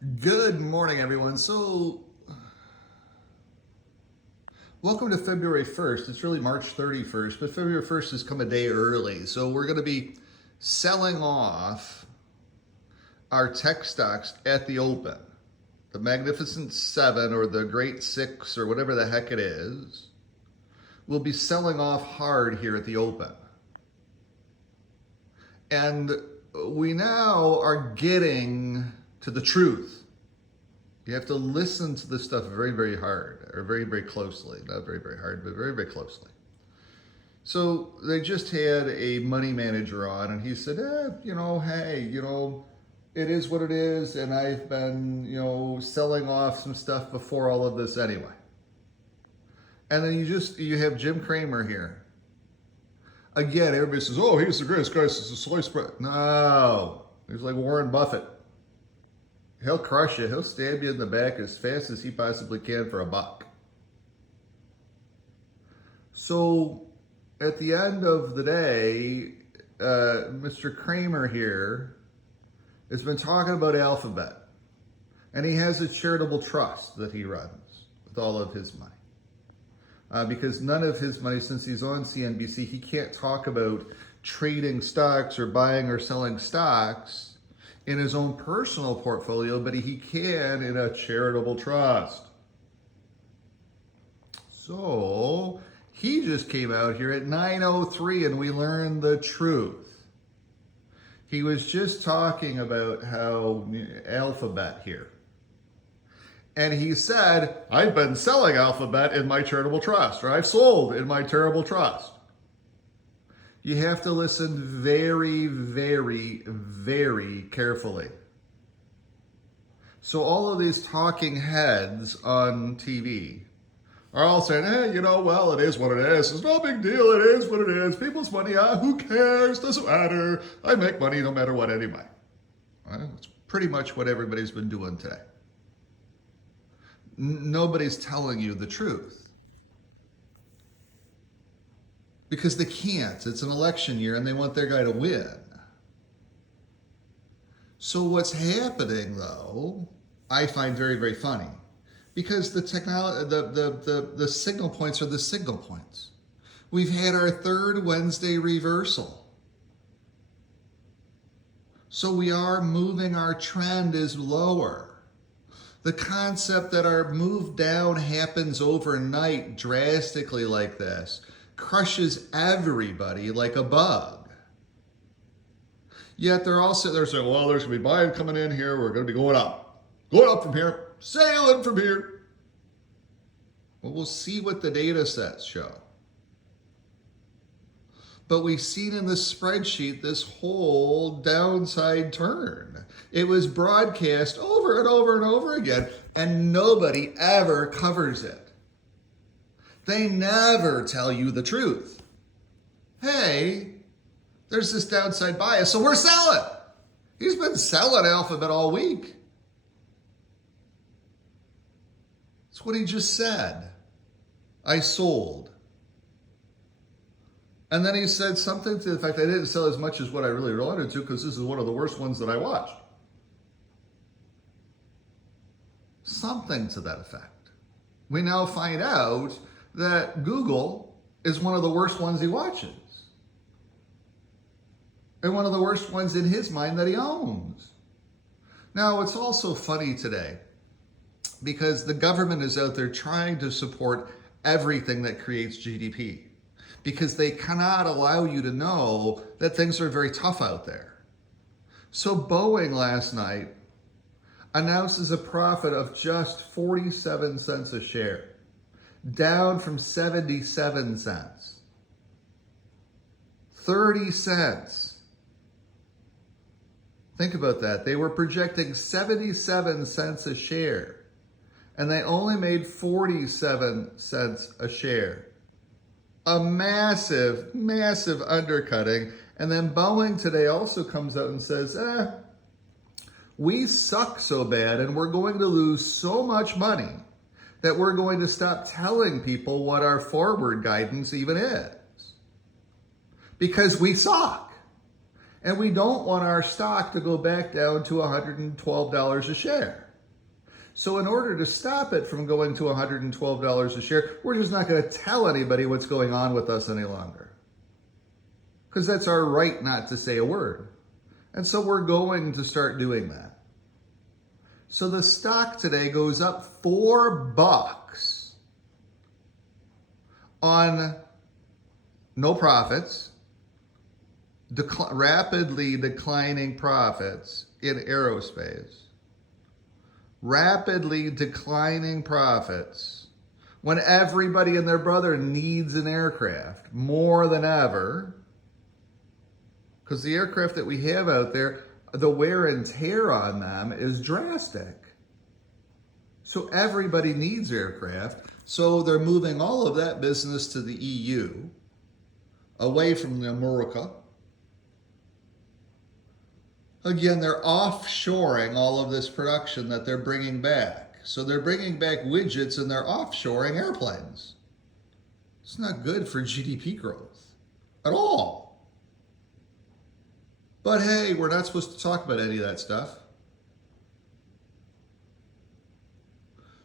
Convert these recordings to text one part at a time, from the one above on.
Good morning, everyone. Welcome to February 1st. It's really March 31st, but February 1st has come a day early. So, we're going to be selling off our tech stocks at the open. The Magnificent Seven or the Great Six or whatever the heck it is will be selling off hard here at the open. And we now are getting to the truth. You have to listen to this stuff very, very hard, or very, very closely. Not very, very hard, but very, very closely. So they just had a money manager on, and he said, hey, it is what it is, and I've been, selling off some stuff before all of this anyway. And then you have Jim Cramer here. Again, everybody says, oh, he's the greatest guy since the sliced bread. No, he's like Warren Buffett. He'll crush you. He'll stab you in the back as fast as he possibly can for $1. So at the end of the day, Mr. Cramer here has been talking about Alphabet. And he has a charitable trust that he runs with all of his money. Because none of his money, since he's on CNBC, he can't talk about trading stocks or buying or selling stocks in his own personal portfolio, but he can in a charitable trust. So he just came out here at 9:03 and we learned the truth. He was just talking about how Alphabet here. And he said, I've been selling Alphabet in my charitable trust, or I've sold in my charitable trust. You have to listen very, very, very carefully. So all of these talking heads on TV are all saying, it is what it is. It's no big deal. It is what it is. People's money, who cares? Doesn't matter. I make money no matter what anyway. Well, that's pretty much what everybody's been doing today. Nobody's telling you the truth. Because they can't. It's an election year and they want their guy to win. So what's happening, though, I find very, very funny. Because the signal points are the signal points. We've had our third Wednesday reversal. So we are moving, our trend is lower. The concept that our move down happens overnight drastically like this crushes everybody like a bug. Yet they're all sitting there saying, well, there's going to be buying coming in here. We're going to be going up from here, sailing from here. Well, we'll see what the data sets show. But we've seen in the spreadsheet this whole downside turn. It was broadcast over and over and over again, and nobody ever covers it. They never tell you the truth. Hey, there's this downside bias, so we're selling. He's been selling Alphabet all week. That's what he just said. I sold. And then he said something to the fact I didn't sell as much as what I really wanted to because this is one of the worst ones that I watched. Something to that effect. We now find out that Google is one of the worst ones he watches. And one of the worst ones in his mind that he owns. Now, it's also funny today because the government is out there trying to support everything that creates GDP because they cannot allow you to know that things are very tough out there. So Boeing last night announces a profit of just 47 cents a share, down from 77 cents. 30 cents. Think about that. They were projecting 77 cents a share, and they only made 47 cents a share. A massive, massive undercutting. And then Boeing today also comes out and says, we suck so bad and we're going to lose so much money that we're going to stop telling people what our forward guidance even is. Because we suck. And we don't want our stock to go back down to $112 a share. So in order to stop it from going to $112 a share, we're just not going to tell anybody what's going on with us any longer. Because that's our right not to say a word. And so we're going to start doing that. So the stock today goes up $4 on no profits, rapidly declining profits in aerospace. Rapidly declining profits when everybody and their brother needs an aircraft more than ever, because the aircraft that we have out there, the wear and tear on them is drastic. So everybody needs aircraft. So they're moving all of that business to the EU, away from America. Again, they're offshoring all of this production that they're bringing back. So they're bringing back widgets and they're offshoring airplanes. It's not good for GDP growth at all. But hey, we're not supposed to talk about any of that stuff.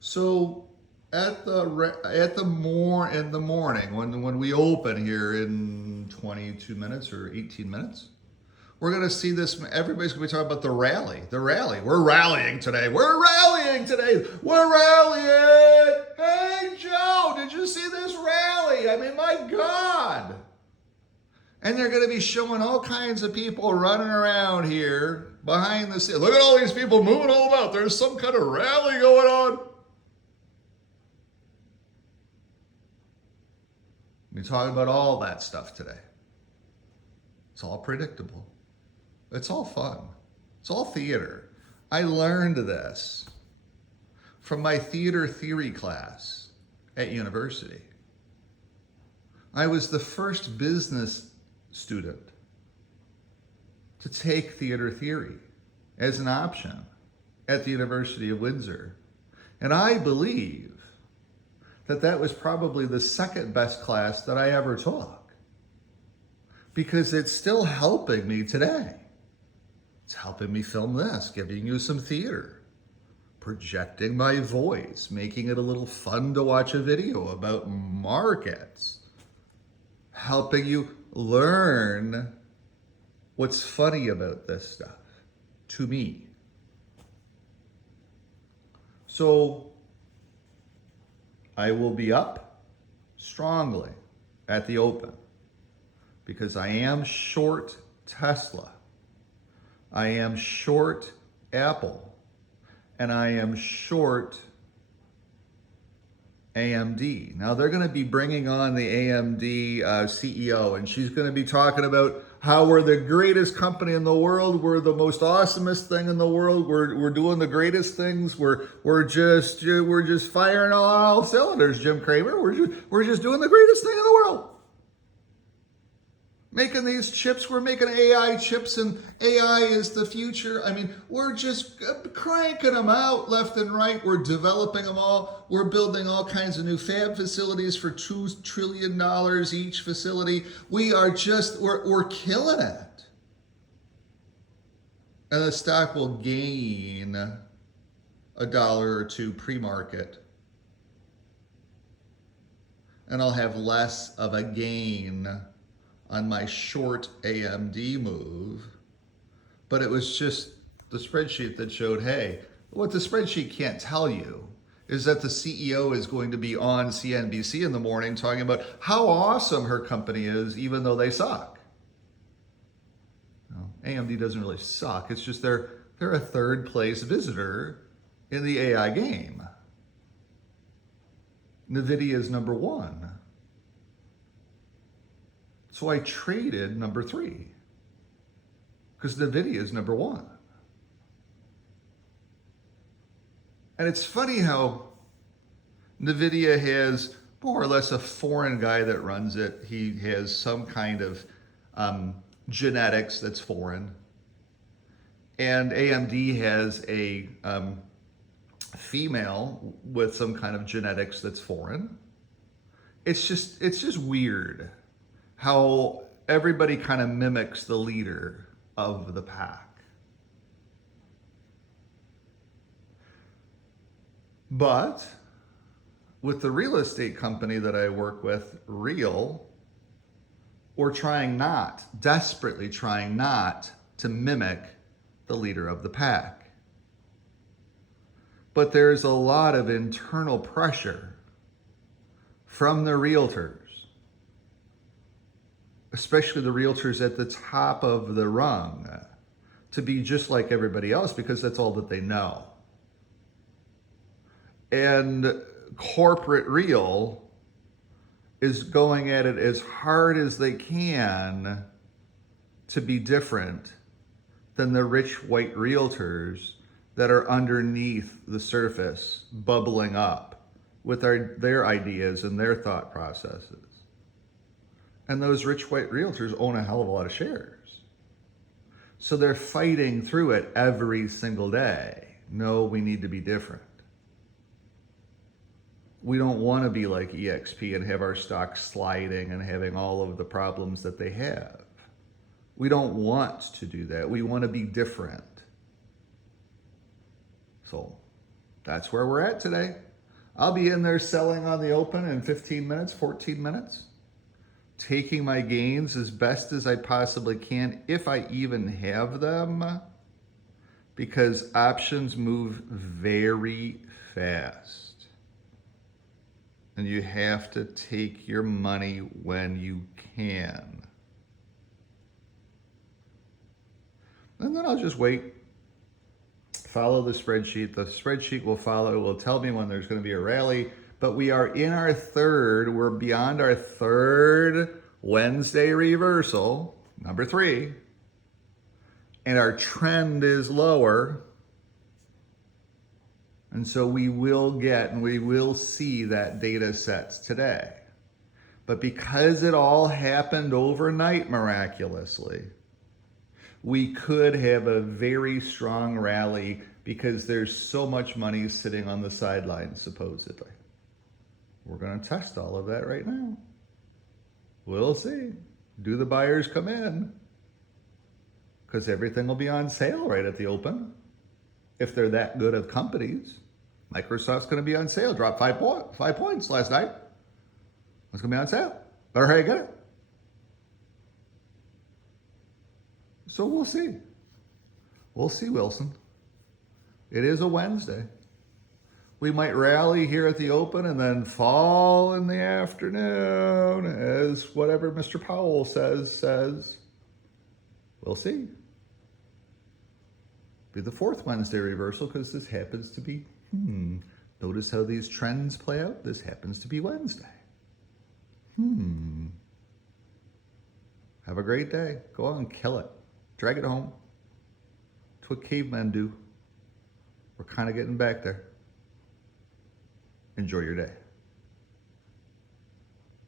So in the morning, when we open here in 22 minutes or 18 minutes, we're going to see this. Everybody's going to be talking about the rally. The rally. We're rallying today. We're rallying today. We're rallying. Hey, Joe, did you see this rally? I mean, my God. And they're going to be showing all kinds of people running around here behind the scenes. Look at all these people moving all about. There's some kind of rally going on. We're talking about all that stuff today. It's all predictable. It's all fun. It's all theater. I learned this from my theater theory class at university. I was the first business student to take theater theory as an option at the University of Windsor. And I believe that was probably the second best class that I ever took, because it's still helping me today. It's helping me film this, giving you some theater, projecting my voice, making it a little fun to watch a video about markets, helping you learn what's funny about this stuff, to me. So I will be up strongly at the open because I am short Tesla. I am short Apple, and I am short AMD. Now they're going to be bringing on the AMD CEO, and she's going to be talking about how we're the greatest company in the world. We're the most awesomest thing in the world. We're doing the greatest things. We're just firing on all cylinders, Jim Cramer. We're just doing the greatest thing in the world. Making these chips, we're making AI chips, and AI is the future. I mean, we're just cranking them out left and right. We're developing them all. We're building all kinds of new fab facilities for $2 trillion each facility. We're killing it. And the stock will gain $1 or $2 pre-market. And I'll have less of a gain on my short AMD move, but it was just the spreadsheet that showed, hey, what the spreadsheet can't tell you is that the CEO is going to be on CNBC in the morning talking about how awesome her company is, even though they suck. No, AMD doesn't really suck. It's just they're a third place visitor in the AI game. NVIDIA is number 1. So I traded number 3 because NVIDIA is number 1. And it's funny how NVIDIA has more or less a foreign guy that runs it. He has some kind of genetics that's foreign. And AMD has a female with some kind of genetics that's foreign. It's just weird how everybody kind of mimics the leader of the pack. But with the real estate company that I work with, Real, we're desperately trying not to mimic the leader of the pack. But there's a lot of internal pressure from the realtors, especially the realtors at the top of the rung, to be just like everybody else because that's all that they know. And corporate Real is going at it as hard as they can to be different than the rich white realtors that are underneath the surface, bubbling up with their ideas and their thought processes. And those rich white realtors own a hell of a lot of shares. So they're fighting through it every single day. No, we need to be different. We don't want to be like EXP and have our stock sliding and having all of the problems that they have. We don't want to do that. We want to be different. So that's where we're at today. I'll be in there selling on the open in 15 minutes, 14 minutes, taking my gains as best as I possibly can, if I even have them, because options move very fast. And you have to take your money when you can. And then I'll just wait. Follow the spreadsheet. The spreadsheet will follow. It will tell me when there's going to be a rally. But we're beyond our third Wednesday reversal, number 3. And our trend is lower. And so we will see that data sets today. But because it all happened overnight miraculously, we could have a very strong rally because there's so much money sitting on the sidelines, supposedly. We're going to test all of that right now. We'll see. Do the buyers come in? Because everything will be on sale right at the open. If they're that good of companies. Microsoft's going to be on sale. Dropped 5 points last night. It's going to be on sale. Better hurry get it. So we'll see. We'll see, Wilson. It is a Wednesday. We might rally here at the open and then fall in the afternoon, as whatever Mr. Powell says. We'll see. Be the 4th Wednesday reversal because this happens to be, notice how these trends play out? This happens to be Wednesday. Have a great day. Go out and kill it. Drag it home. It's what cavemen do. We're kind of getting back there. Enjoy your day.